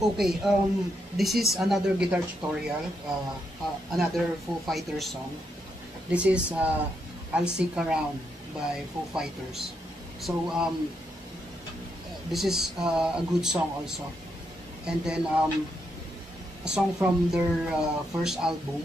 Okay, this is another guitar tutorial, another Foo Fighters song. This is I'll Stick Around by Foo Fighters. So, this is a good song also. And then, a song from their first album.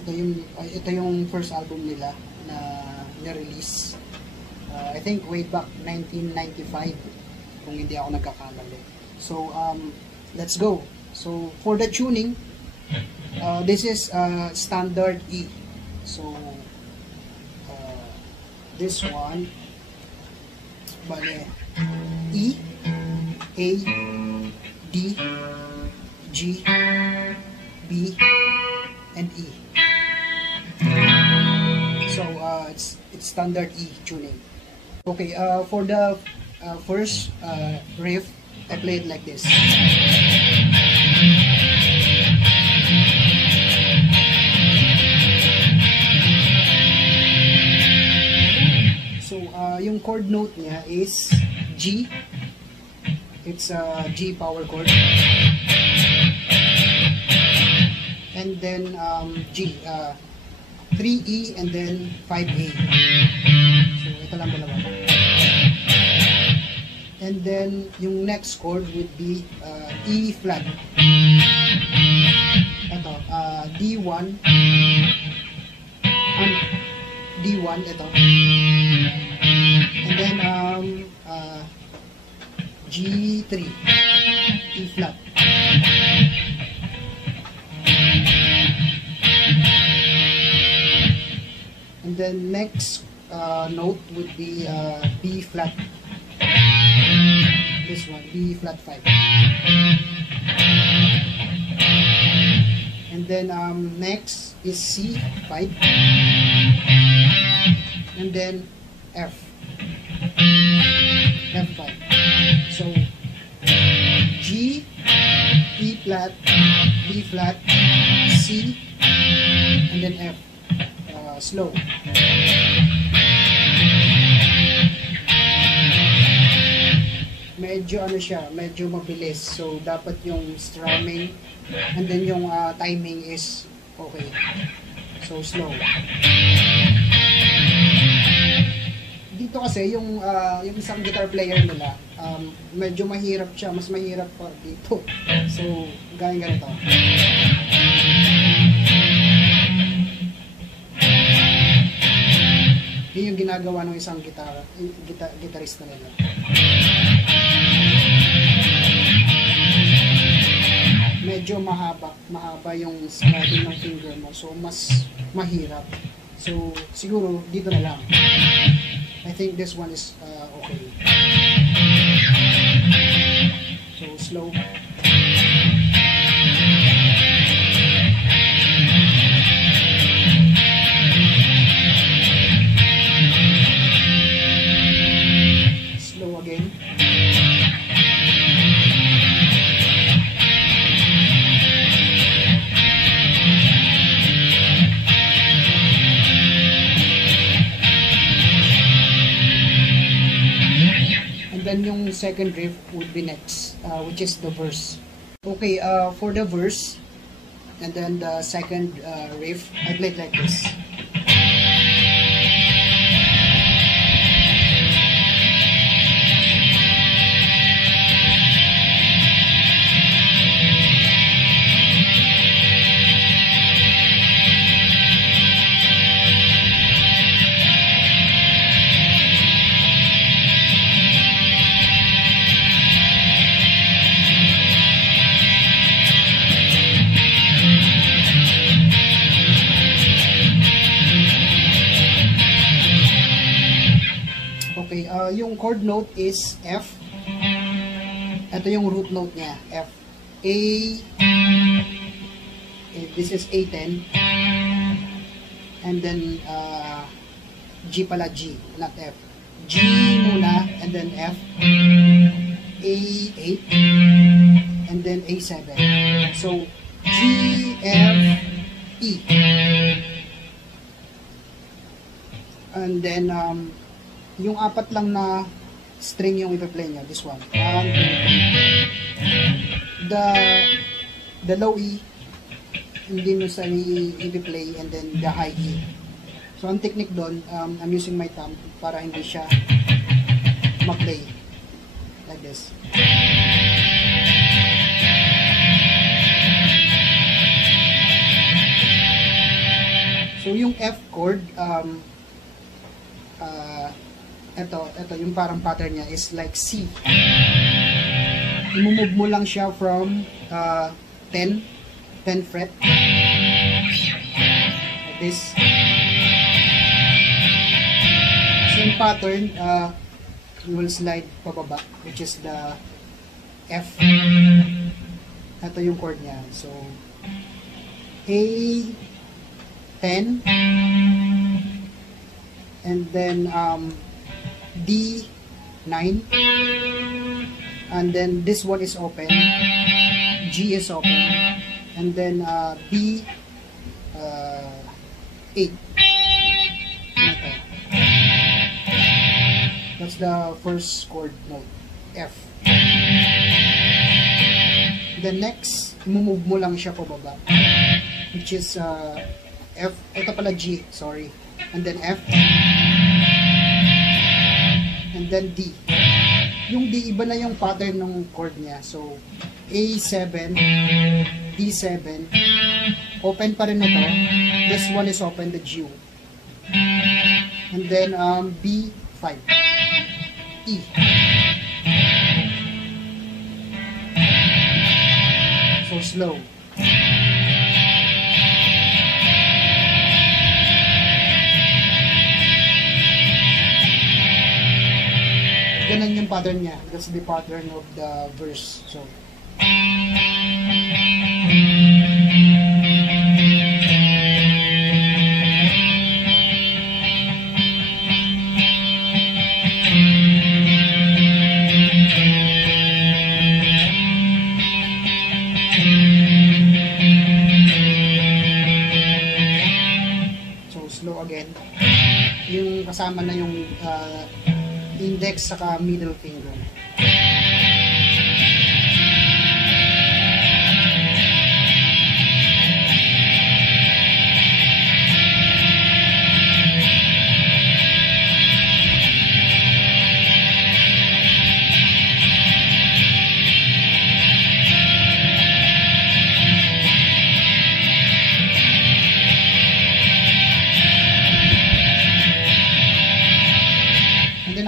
Ito yung first album nila na nirelease. I think way back 1995. Kung hindi ako nagkakamali. So, let's go. So, for the tuning, this is standard E. So, this one, bale, E, A, D, G, B, and E. So, it's standard E tuning. Okay, for the first riff, I play it like this. So, yung chord note niya is G. It's a G power chord. And then G, 3E and then 5A. So, ito lang dalawa. And then, yung next chord would be E flat. Ito, D1. D1, ito. And then, G3. E flat. And then, next note would be B flat. This one, B flat 5. And then next is C 5. And then F 5. So G, E flat, B flat, C, and then F. Slow. Medyo ano siya, medyo mabilis. So, dapat yung strumming and then yung timing is okay. So, slow. Dito kasi, yung isang guitar player nila, medyo mahirap siya. Mas mahirap pa dito. So, ganito. Yun yung ginagawa ng isang gitarista nila. Medyo mahaba yung sliding ng finger mo, so mas mahirap. So siguro dito na lang. I think this one is okay. So slow. Slow again. Then yung second riff would be next, which is the verse. Okay, for the verse, and then the second riff, I play it like this. Okay, yung chord note is F. Ito yung root note niya, F. A, this is A10. And then, G pala, G, not F. G muna, and then F. A8, and then A7. So, G, F, E. And then, yung apat lang na string yung ipa-play nyo. This one. 1, 2, 3. The low E, hindi mo sa i-play, and then the high E. So, ang technique doon, I'm using my thumb para hindi siya ma-play. Like this. So, yung F chord, ito, yung parang pattern niya is like C. I-move mo lang siya from 10 fret. Like this. Same pattern, you will slide pababa, which is the F. Ito yung chord niya. So, A, 10, and then D, 9, and then this one is open, G is open, and then B, 8. That's the first chord note, F. The next, move mo lang siya pababa, which is F, ito pala G, sorry, and then F, and then D. Yung D, iba na yung pattern ng chord niya. So, A7, D7, open pa rin ito. This one is open, the G. And then, B5, E. So, slow. Ganun yung pattern niya. That's the pattern of the verse. So, slow again. Yung kasama na yung index saka middle finger.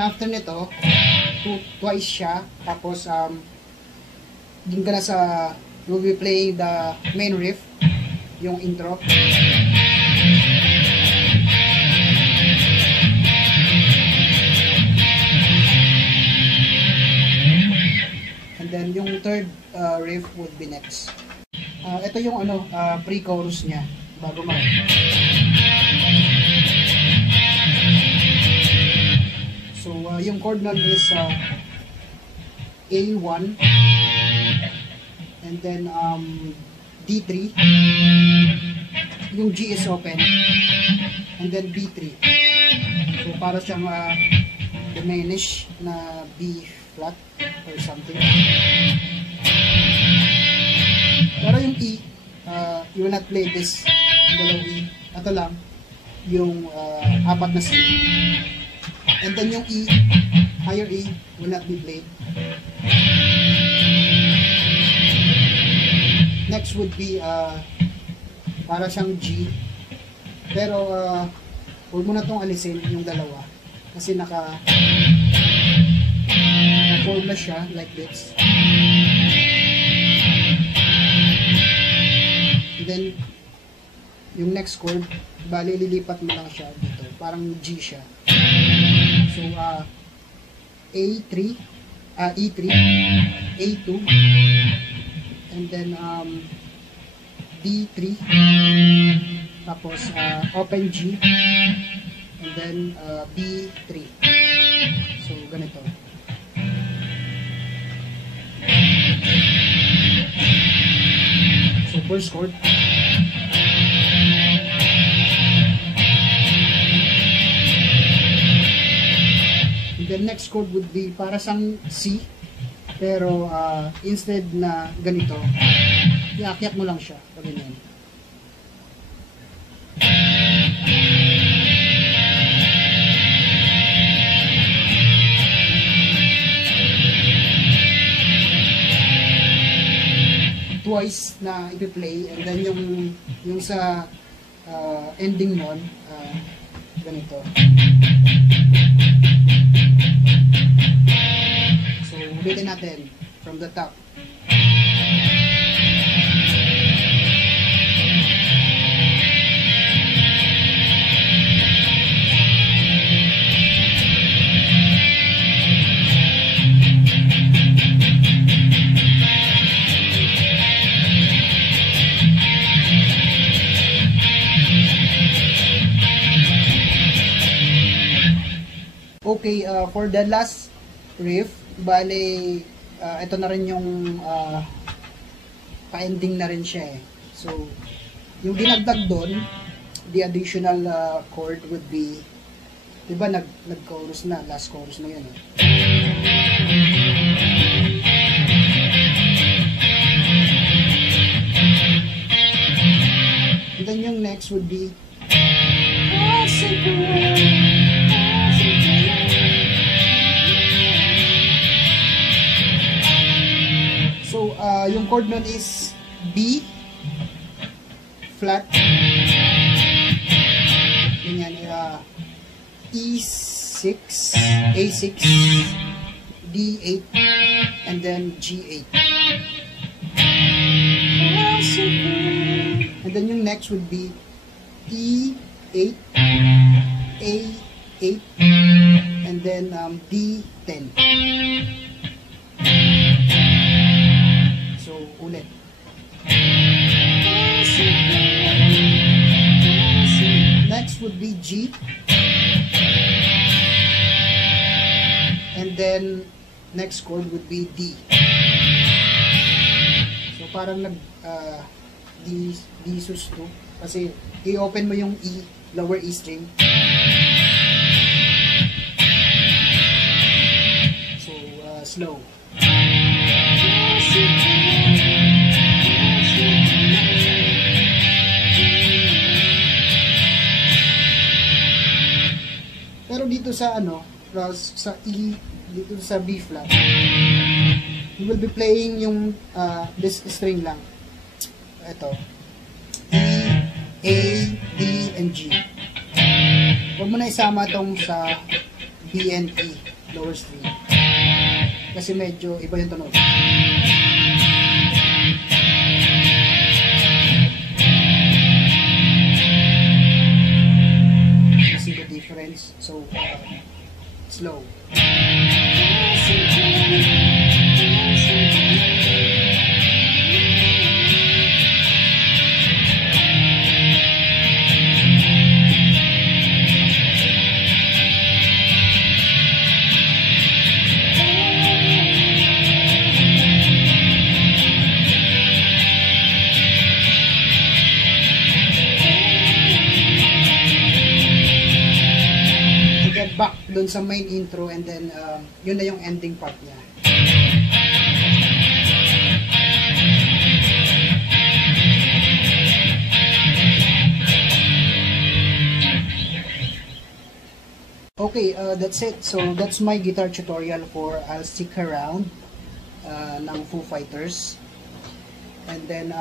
After nito, twice siya, tapos dun ka na sa, we'll be playing the main riff, yung intro. And then yung third riff would be next. Ito yung pre-chorus niya, bago mag So, yung chord nun is A1, and then D3, yung G is open, and then B3. So, para siyang diminish na B flat or something. Pero yung E, you will not play this dalawang E. Ito lang, yung apat na C. And then yung E, higher E, will not be played. Next would be para siyang G. Pero huwag mo na itong alisin yung dalawa. Kasi naka-form na siya like this. And then yung next chord, bali lilipat mo lang siya dito. Parang G siya. So, A3, E3, A2, and then D3, tapos open G, and then B3. So, ganito. So, first chord. then next chord would be para sang C, pero instead na ganito, iakyat mo lang siya, ganyan. Twice na i-play, and then yung sa ending nun, ganito. So, ulitin natin from the top. Okay, for the last riff, bale, ito na rin yung pa-ending na rin siya eh. So, yung dinagdag doon, the additional chord would be, diba nag-chorus na, last chorus na yun eh. And then yung next would be, so, yung chord nun is B flat, ganyan, E6, A6, D8, and then G8. And then yung next would be E8, A8, and then D10. So, ulit. Next would be G. And then, next chord would be D. So, parang D sus 2. Kasi, i-open mo yung E, lower E string. So, slow. Pero dito sa sa E, dito sa B flat, we will be playing yung this string lang. Ito. E, A, D, and G. Huwag mo na isama tong sa B and E, lower string. Kasi medyo iba yung tunog. See the difference? So, slow. Back dun sa main intro, and then yun na yung ending part niya. Okay, that's it. So that's my guitar tutorial for I'll Stick Around ng Foo Fighters. And then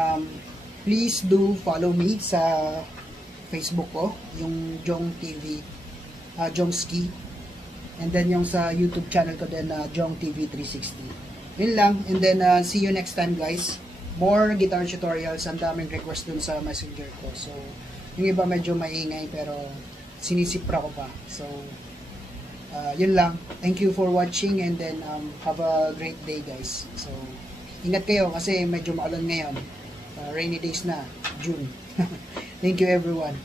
please do follow me sa Facebook ko, yung Jong TV, Jongski, and then yung sa YouTube channel ko din, Jong TV 360. Yun lang, and then see you next time guys. More guitar tutorials, ang daming request dun sa messenger ko. So, yung iba medyo maingay pero sinisipra ko pa. So, yun lang. Thank you for watching, and then have a great day guys. So, ingat kayo kasi medyo maulan ngayon. Rainy days na, June. Thank you everyone.